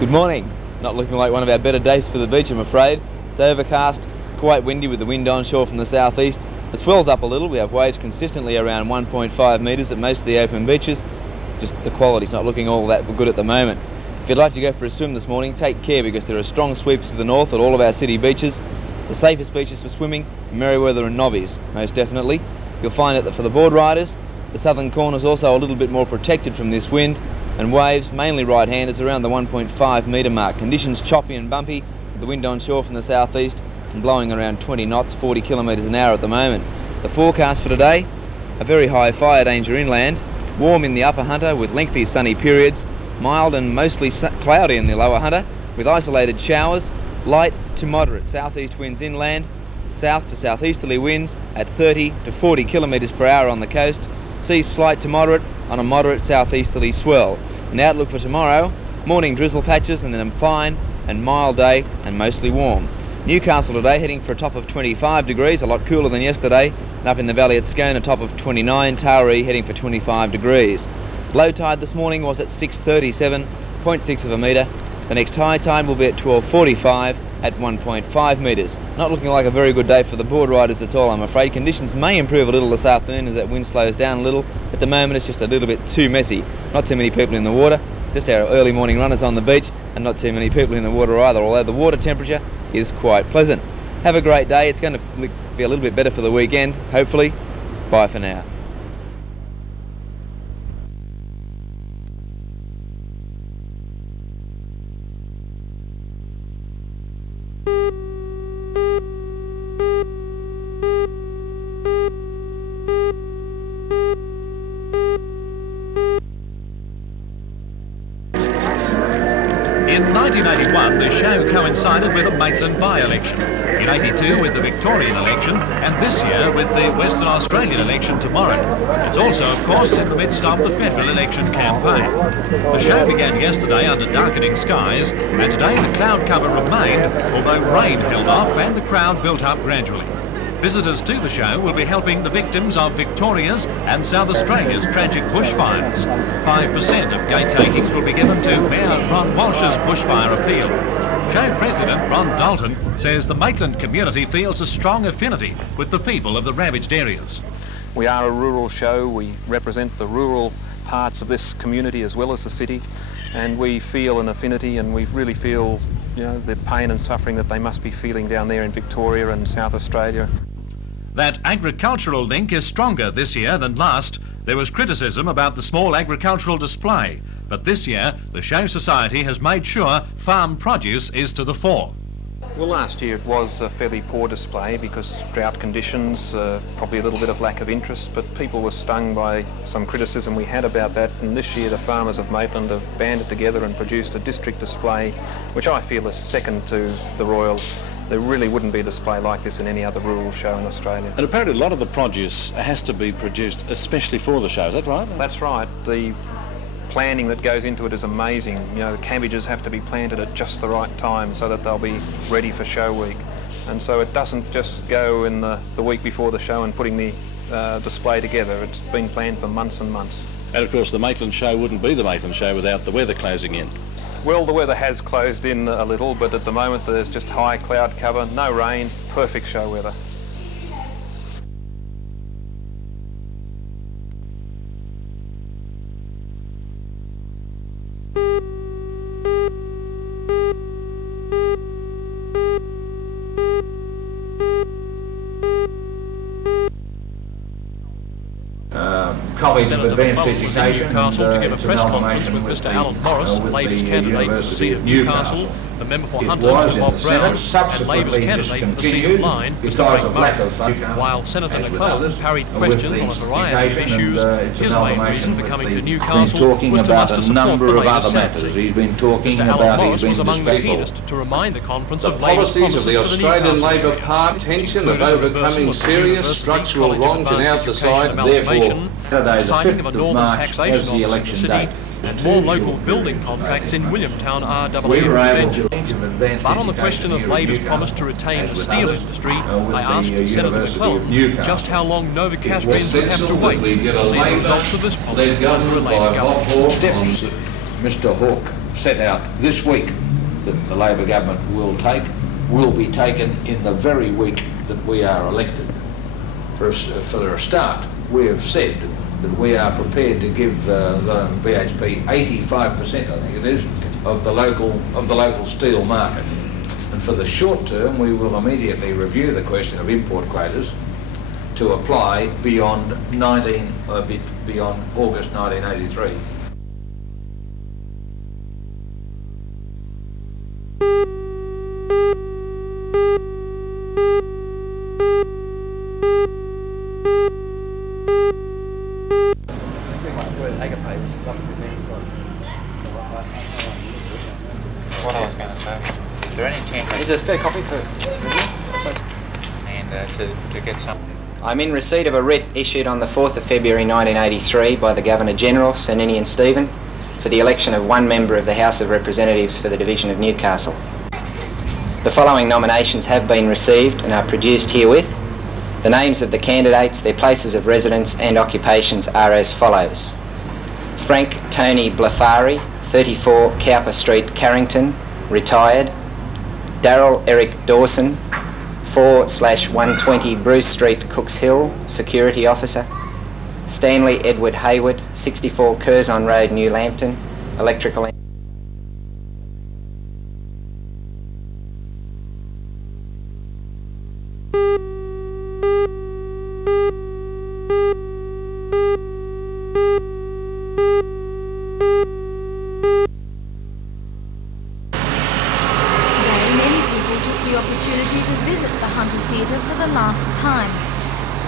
Good morning. Not looking like one of our better days for the beach, I'm afraid. It's overcast, quite windy with the wind onshore from the southeast. The swell's up a little. We have waves consistently around 1.5 metres at most of the open beaches. Just the quality's not looking all that good at the moment. If you'd like to go for a swim this morning, take care because there are strong sweeps to the north at all of our city beaches. The safest beaches for swimming, Merewether and Nobbies, most definitely. You'll find that for the board riders, the southern corner's also a little bit more protected from this wind, and waves, mainly right-handers, around the 1.5 metre mark. Conditions choppy and bumpy, with the wind onshore from the southeast and blowing around 20 knots, 40 kilometres an hour at the moment. The forecast for today, a very high fire danger inland, warm in the upper Hunter with lengthy sunny periods, mild and mostly cloudy in the lower Hunter with isolated showers, light to moderate southeast winds inland, south to southeasterly winds at 30 to 40 kilometres per hour on the coast, seas slight to moderate on a moderate southeasterly swell. And the outlook for tomorrow, morning drizzle patches and then a fine and mild day and mostly warm. Newcastle today heading for a top of 25 degrees, a lot cooler than yesterday, and up in the valley at Scone a top of 29, Taree heading for 25 degrees. Low tide this morning was at 6:37, 0.6 of a metre. The next high tide will be at 12:45 at 1.5 metres. Not looking like a very good day for the board riders at all, I'm afraid. Conditions may improve a little this afternoon as that wind slows down a little. At the moment it's just a little bit too messy. Not too many people in the water, just our early morning runners on the beach, and not too many people in the water either, although the water temperature is quite pleasant. Have a great day. It's going to be a little bit better for the weekend, hopefully. Bye for now. In 1981, the show coincided with a Maitland by-election. In 82 with the Victorian election, and this year with the Western Australian election tomorrow. It's also, of course, in the midst of the federal election campaign. The show began yesterday under darkening skies, and today the cloud cover remained, although rain held off and the crowd built up gradually. Visitors to the show will be helping the victims of Victoria's and South Australia's tragic bushfires. 5% of gate takings will be given to Mayor Ron Walsh's bushfire appeal. Show President Ron Dalton says the Maitland community feels a strong affinity with the people of the ravaged areas. We are a rural show. We represent the rural parts of this community as well as the city, and we feel an affinity, and we really feel, you know, the pain and suffering that they must be feeling down there in Victoria and South Australia. That agricultural link is stronger this year than last. There was criticism about the small agricultural display, but this year the Show Society has made sure farm produce is to the fore. Well, last year it was a fairly poor display because drought conditions, probably a little bit of lack of interest, but people were stung by some criticism we had about that, and this year the farmers of Maitland have banded together and produced a district display, which I feel is second to the Royal. There really wouldn't be a display like this in any other rural show in Australia. And apparently a lot of the produce has to be produced especially for the show, is that right? That's right. The planning that goes into it is amazing. You know, the cabbages have to be planted at just the right time so that they'll be ready for show week. And so it doesn't just go in the week before the show and putting the display together. It's been planned for months and months. And of course the Maitland show wouldn't be the Maitland show without the weather closing in. Well, the weather has closed in a little, but at the moment there's just high cloud cover, no rain, perfect show weather. College of Advanced Education Newcastle to give a it's press a conference with nomination Mr Alan Morris, with Labor's the candidate for the University seat of of Newcastle, the member for It Hunter, was Mr in Bob the Brown, Senate, and Labor's subsequently candidate for the seat of discontinued Lyne, Mr because Frank of lack Murray. of funding, While Senator as with McClellan others, parried with questions the on a variety of education, issues, and, it's a his main nomination reason for with coming the- to He's Newcastle been talking was to about muster a support number for of Labor's other Senate matters. team. He's been talking Mr Alan about Morris he's was been among the respectful. keenest to remind the conference The of Labor's policies of the promises to the Australian Newcastle Labor area. Party intention of Including overcoming reversal of serious university, structural college of wrongs in our advanced education society, therefore amalgamation, Saturday, the signing of 5th a of northern March taxation as the office in the election city, date. and more local building contracts in Williamtown We RWF were able extension. to engine advanced But on the question of education Labor's here at promise to Newcastle, retain the as with steel others, industry, with I asked the Senator University of McClellan Newcastle. just how long Nova It was Castrians would have to sensible wait that we to get a see the Labor results of this policy led under a government Labor by Bob government. Hawke Steps that Mr Hawke set out this week that the Labor government will be taken in the very week that we are elected. For a start, we have said that we are prepared to give the BHP 85%, I think it is, of the local steel market. And for the short term, we will immediately review the question of import quotas to apply beyond August 1983. What I was going to say, is there any chance Is there a spare copy for to get something? I'm in receipt of a writ issued on the 4th of February 1983 by the Governor-General, Sir Ninian Stephen, for the election of one member of the House of Representatives for the Division of Newcastle. The following nominations have been received and are produced herewith. The names of the candidates, their places of residence and occupations are as follows. Frank Tony Blafari, 34 Cowper Street, Carrington, retired. Darryl Eric Dawson, 4/120 Bruce Street, Cooks Hill, security officer. Stanley Edward Hayward, 64 Curzon Road, New Lambton, electrical.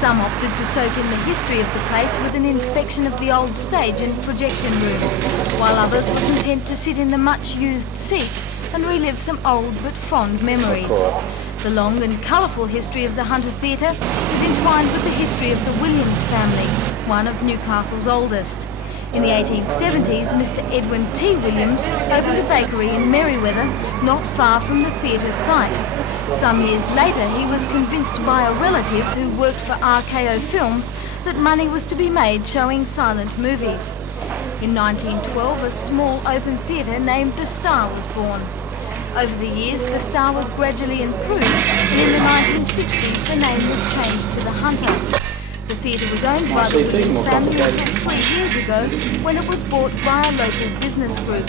Some opted to soak in the history of the place with an inspection of the old stage and projection room, while others were content to sit in the much-used seats and relive some old but fond memories. The long and colourful history of the Hunter Theatre is entwined with the history of the Williams family, one of Newcastle's oldest. In the 1870s, Mr. Edwin T. Williams opened a bakery in Merriweather, not far from the theatre's site. Some years later, he was convinced by a relative who worked for RKO Films that money was to be made showing silent movies. In 1912, a small open theatre named The Star was born. Over the years, The Star was gradually improved, and in the 1960s, the name was changed to The Hunter. The theatre was owned by the Williams family until 3 years ago, when it was bought by a local business group.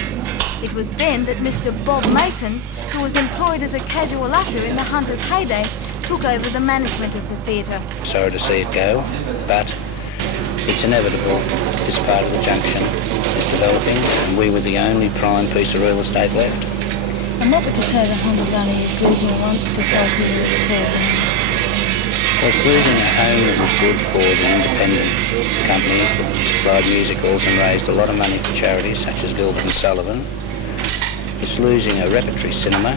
It was then that Mr. Bob Mason, who was employed as a casual usher in the Hunter's heyday, took over the management of the theatre. Sorry to see it go, but it's inevitable. This part of the junction is developing, and we were the only prime piece of real estate left. And what would you say the Hunter Valley is losing once the South Theatre is pulled down? Well, it's losing a home that was good for the independent companies that supplied musicals and raised a lot of money for charities such as Gilbert and Sullivan. It's losing a repertory cinema,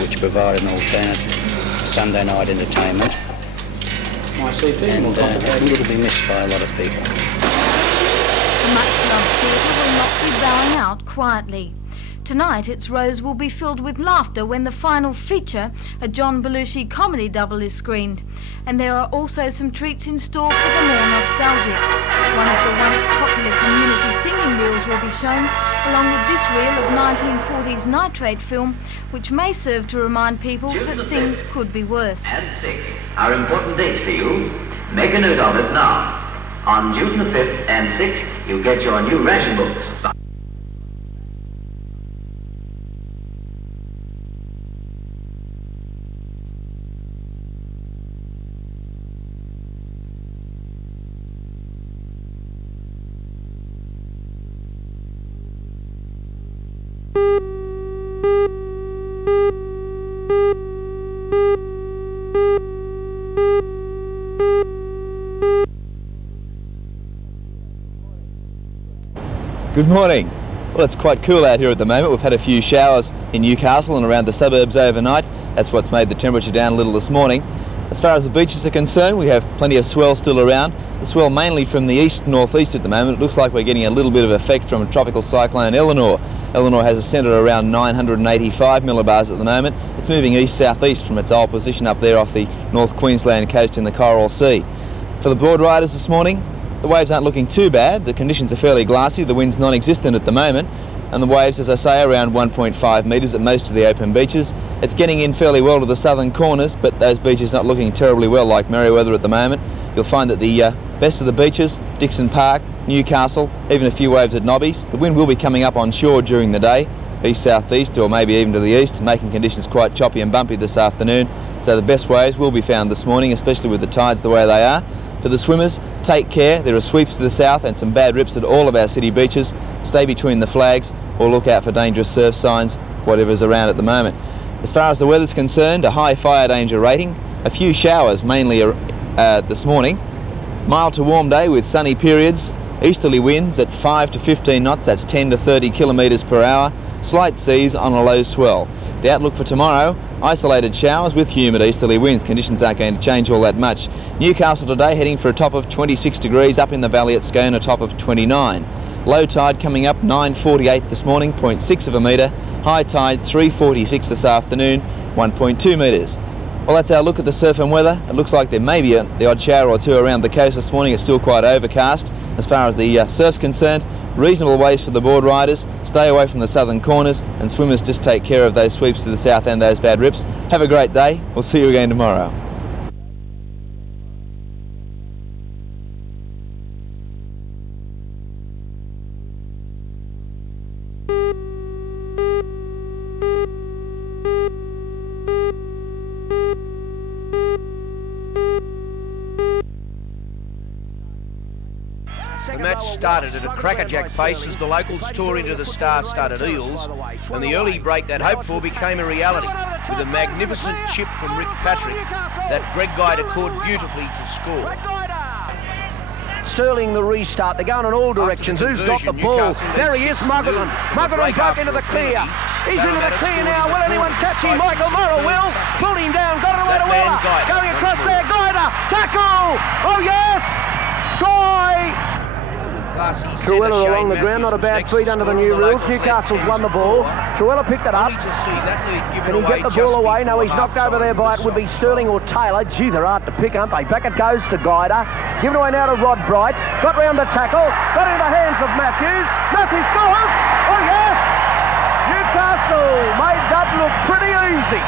which provided an alternative Sunday night entertainment, and I think it'll be missed by a lot of people. The much-loved theatre will not be bowing out quietly. Tonight, its rows will be filled with laughter when the final feature, a John Belushi comedy double, is screened. And there are also some treats in store for the more nostalgic. One of the once popular community singing reels will be shown, along with this reel of 1940s nitrate film, which may serve to remind people that things could be worse. And 6 are important dates for you. Make a note of it now. On June the 5th and 6th, you get your new ration books. Good morning. Well, it's quite cool out here at the moment. We've had a few showers in Newcastle and around the suburbs overnight. That's what's made the temperature down a little this morning. As far as the beaches are concerned, we have plenty of swell still around. The swell mainly from the east-northeast at the moment. It looks like we're getting a little bit of effect from a tropical cyclone Eleanor. Eleanor has a centre around 985 millibars at the moment. It's moving east-southeast from its old position up there off the North Queensland coast in the Coral Sea. For the board riders this morning, the waves aren't looking too bad. The conditions are fairly glassy. The wind's non-existent at the moment. And the waves, as I say, around 1.5 metres at most of the open beaches. It's getting in fairly well to the southern corners, but those beaches not looking terribly well like Merewether at the moment. You'll find that the best of the beaches, Dixon Park, Newcastle, even a few waves at Nobbies. The wind will be coming up on shore during the day, east-southeast or maybe even to the east, making conditions quite choppy and bumpy this afternoon. So the best waves will be found this morning, especially with the tides the way they are. For the swimmers, take care. There are sweeps to the south and some bad rips at all of our city beaches. Stay between the flags or look out for dangerous surf signs, whatever's around at the moment. As far as the weather's concerned, a high fire danger rating, a few showers mainly this morning. Mild to warm day with sunny periods, easterly winds at 5 to 15 knots, that's 10 to 30 kilometres per hour, slight seas on a low swell. The outlook for tomorrow, isolated showers with humid easterly winds. Conditions aren't going to change all that much. Newcastle today heading for a top of 26 degrees, up in the valley at Scone a top of 29. Low tide coming up 9:48 this morning, 0.6 of a metre. High tide 3:46 this afternoon, 1.2 metres. Well, that's our look at the surf and weather. It looks like there may be the odd shower or two around the coast this morning. It's still quite overcast. As far as the surf's concerned, reasonable waves for the board riders. Stay away from the southern corners, and swimmers just take care of those sweeps to the south and those bad rips. Have a great day. We'll see you again tomorrow. The match started at a crackerjack pace as the locals tore into the star-studded Eels, and the early break they'd hoped for became a reality, with a magnificent chip from Rick Patrick that Greg Guida caught beautifully to score. Sterling the restart. They're going in all directions. Who's got the ball? There he is, Muggerton. Muggerton broke into the clear. He's into the clear now. Will anyone catch him? Michael Morrow will. Pulled him down. Got it away to Weller. Going across there. Guida. Tackle. Oh, yes. Try. Truella along the ground, not a bad feed under the new rules. Newcastle's won the ball. Truella picked it up. Can he get the ball away? No, he's knocked over there by it would be Sterling or Taylor. Gee, they're hard to pick, aren't they? Back it goes to Guida. Given away now to Rod Bright. Got round the tackle. Got into the hands of Matthews. Matthews scores. Oh, yes! Newcastle made that look pretty easy.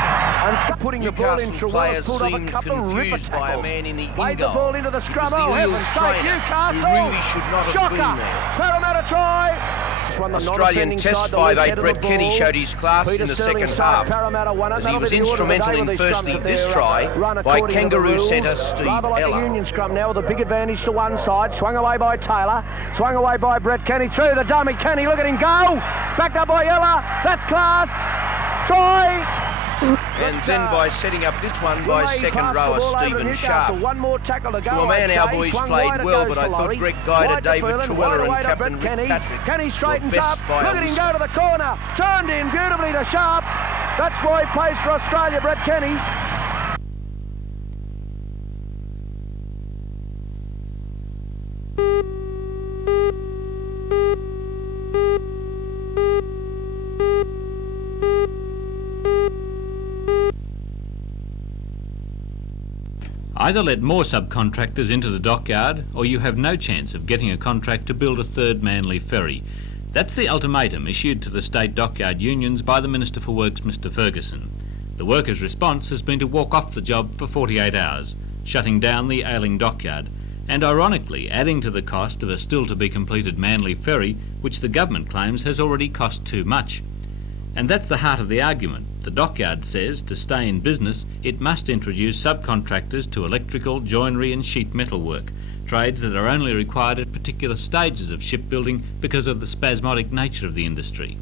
And putting the ball in, Truella's pulled off a couple of ripper tackles. Played the ball into the scrum. Oh, heaven's sake, Newcastle! Really should not have Shocker! been there. Parramatta try! Australian Test 5'8" Brett Kenny showed his class in the second half, as he was instrumental in firstly this try by Kangaroo centre Steve Rather like Ella. the Union scrum now with a big advantage to one side. Swung away by Taylor. Swung away by Brett Kenny. Through the dummy. Kenny, look at him go! Backed up by Ella. That's class! Try! And then by setting up this one by second rower Stephen Sharp. One more tackle to go. To a man, our boys played well, but I thought Greg Guida, David Truella and Captain Rick Patrick Kenny straightens were up. best by Look at him go to the corner. Turned in beautifully to Sharp. That's why he plays for Australia, Brett Kenny. Either let more subcontractors into the dockyard, or you have no chance of getting a contract to build a third Manly ferry. That's the ultimatum issued to the state dockyard unions by the Minister for Works, Mr Ferguson. The workers' response has been to walk off the job for 48 hours, shutting down the ailing dockyard, and ironically adding to the cost of a still-to-be-completed Manly ferry, which the government claims has already cost too much. And that's the heart of the argument. The dockyard says to stay in business, it must introduce subcontractors to electrical, joinery and sheet metal work, trades that are only required at particular stages of shipbuilding because of the spasmodic nature of the industry.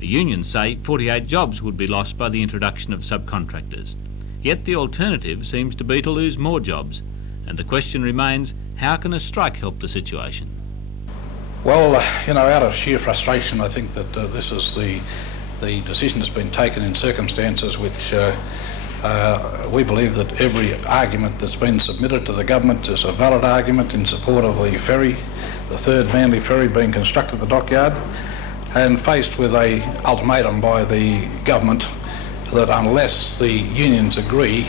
The unions say 48 jobs would be lost by the introduction of subcontractors. Yet the alternative seems to be to lose more jobs. And the question remains, how can a strike help the situation? Well, out of sheer frustration, I think that this is the decision has been taken in circumstances which We believe that every argument that's been submitted to the government is a valid argument in support of the ferry, the third Manly ferry being constructed at the dockyard, and faced with a ultimatum by the government that unless the unions agree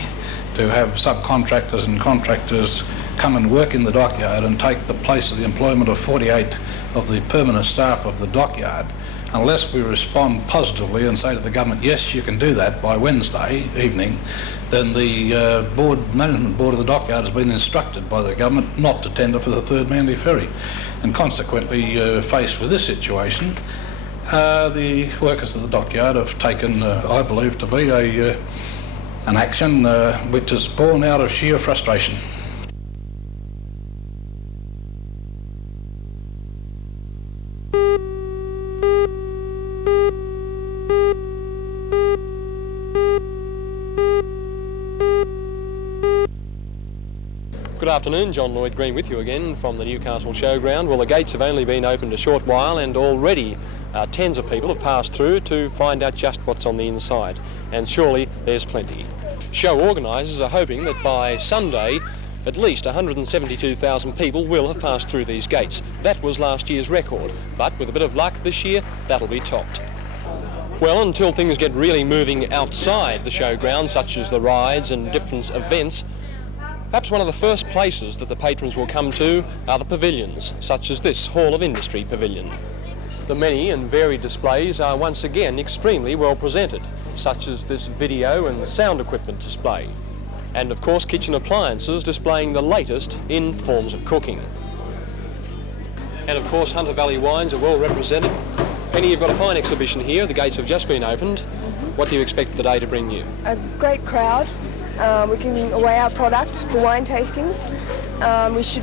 to have subcontractors and contractors come and work in the dockyard and take the place of the employment of 48 of the permanent staff of the dockyard, unless we respond positively and say to the government, yes, you can do that by Wednesday evening, then the management board of the dockyard has been instructed by the government not to tender for the third Manly ferry. And consequently, faced with this situation, the workers of the dockyard have taken, I believe, to be an action which is born out of sheer frustration. Good afternoon, John Lloyd Green with you again from the Newcastle Showground. Well, the gates have only been opened a short while and already tens of people have passed through to find out just what's on the inside. And surely there's plenty. Show organisers are hoping that by Sunday at least 172,000 people will have passed through these gates. That was last year's record, but with a bit of luck this year that'll be topped. Well, until things get really moving outside the showground, such as the rides and different events, perhaps one of the first places that the patrons will come to are the pavilions, such as this Hall of Industry pavilion. The many and varied displays are once again extremely well presented, such as this video and sound equipment display. And of course kitchen appliances displaying the latest in forms of cooking. And of course Hunter Valley wines are well represented. Penny, you've got a fine exhibition here. The gates have just been opened. What do you expect the day to bring you? A great crowd. We're giving away our product for wine tastings. We should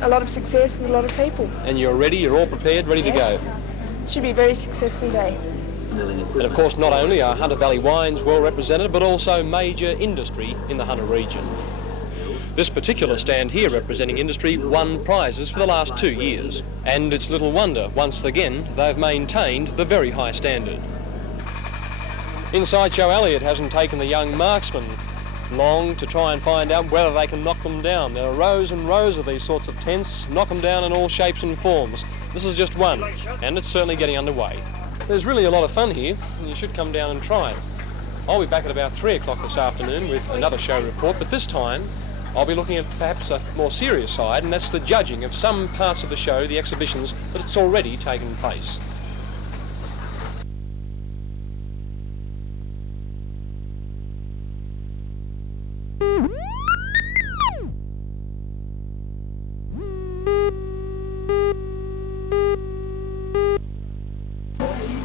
a lot of success with a lot of people. And you're ready, you're all prepared, ready to go. It should be a very successful day. And of course not only are Hunter Valley wines well represented, but also major industry in the Hunter region. This particular stand here representing industry won prizes for the last 2 years. And it's little wonder, once again, they've maintained the very high standard. Inside Show Alley, it hasn't taken the young marksmen long to try and find out whether they can knock them down. There are rows and rows of these sorts of tents, knock them down in all shapes and forms. This is just one, and it's certainly getting underway. There's really a lot of fun here, and you should come down and try it. I'll be back at about 3 o'clock this afternoon with another show report, but this time I'll be looking at perhaps a more serious side, and that's the judging of some parts of the show, the exhibitions, that it's already taken place.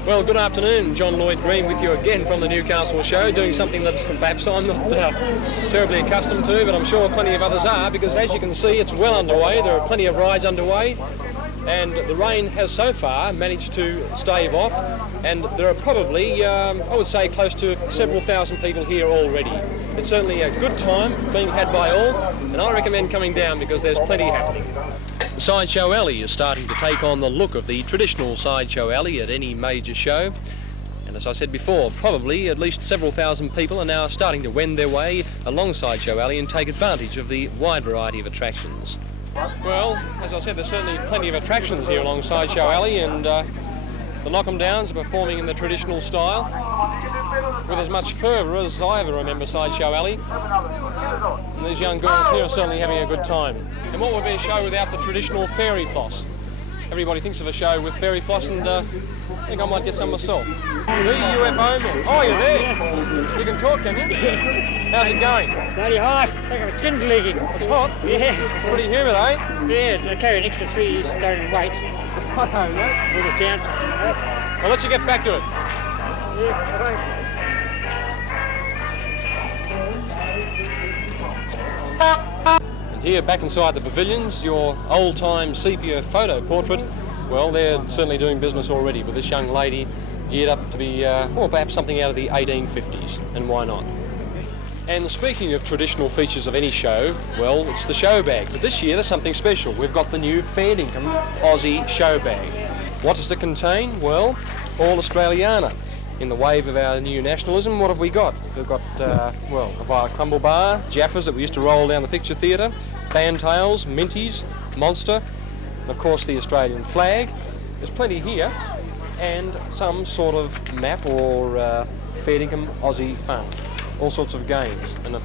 Well, good afternoon. John Lloyd Green with you again from the Newcastle Show, doing something that perhaps I'm not terribly accustomed to, but I'm sure plenty of others are, because as you can see, it's well underway. There are plenty of rides underway, and the rain has so far managed to stave off, and there are probably, I would say, close to several thousand people here already. It's certainly a good time being had by all, and I recommend coming down because there's plenty happening. The Sideshow Alley is starting to take on the look of the traditional Sideshow Alley at any major show. And as I said before, probably at least several thousand people are now starting to wend their way along Sideshow Alley and take advantage of the wide variety of attractions. Well, as I said, there's certainly plenty of attractions here along Sideshow Alley, and the Knock'em Downs are performing in the traditional style with as much fervour as I ever remember Sideshow Alley. And these young girls here are certainly having a good time. And what would be a show without the traditional fairy floss? Everybody thinks of a show with fairy floss, and I think I might get some myself. The UFO man. Oh, you're there. You can talk, can you? How's it going? Bloody hot. Look, my skin's leaking. It's hot? Yeah. Pretty humid, eh? Yeah, so I carry an extra 3 stone weight. I know, mate. With a sound system. I'll let you get back to it. Yeah, right. And here, back inside the pavilions, your old-time sepia photo portrait, well, they're certainly doing business already with this young lady geared up to be, well, perhaps something out of the 1850s, and why not? And speaking of traditional features of any show, well, it's the show bag. But this year, there's something special. We've got the new fair dinkum Aussie show bag. What does it contain? Well, all Australiana. In the wave of our new nationalism, what have we got? We've got, well, a via crumble bar, Jaffas that we used to roll down the picture theatre, fantails, minties, monster, and of course the Australian flag. There's plenty here, and some sort of map or fair dinkum Aussie fun. All sorts of games, and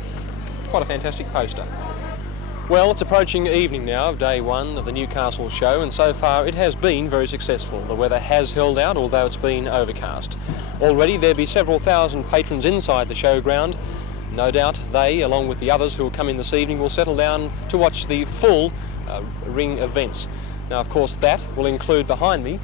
quite a fantastic poster. Well, it's approaching evening now of day one of the Newcastle show, and so far it has been very successful. The weather has held out, although it's been overcast. Already there'll be several thousand patrons inside the showground. No doubt they, along with the others who will come in this evening, will settle down to watch the full ring events. Now, of course, that will include behind me,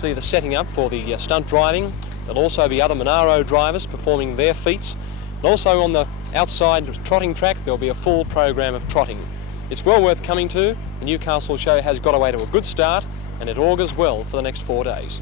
see the setting up for the stunt driving. There'll also be other Monaro drivers performing their feats. And also on the outside trotting track, there'll be a full program of trotting. It's well worth coming to. The Newcastle show has got away to a good start, and it augurs well for the next 4 days.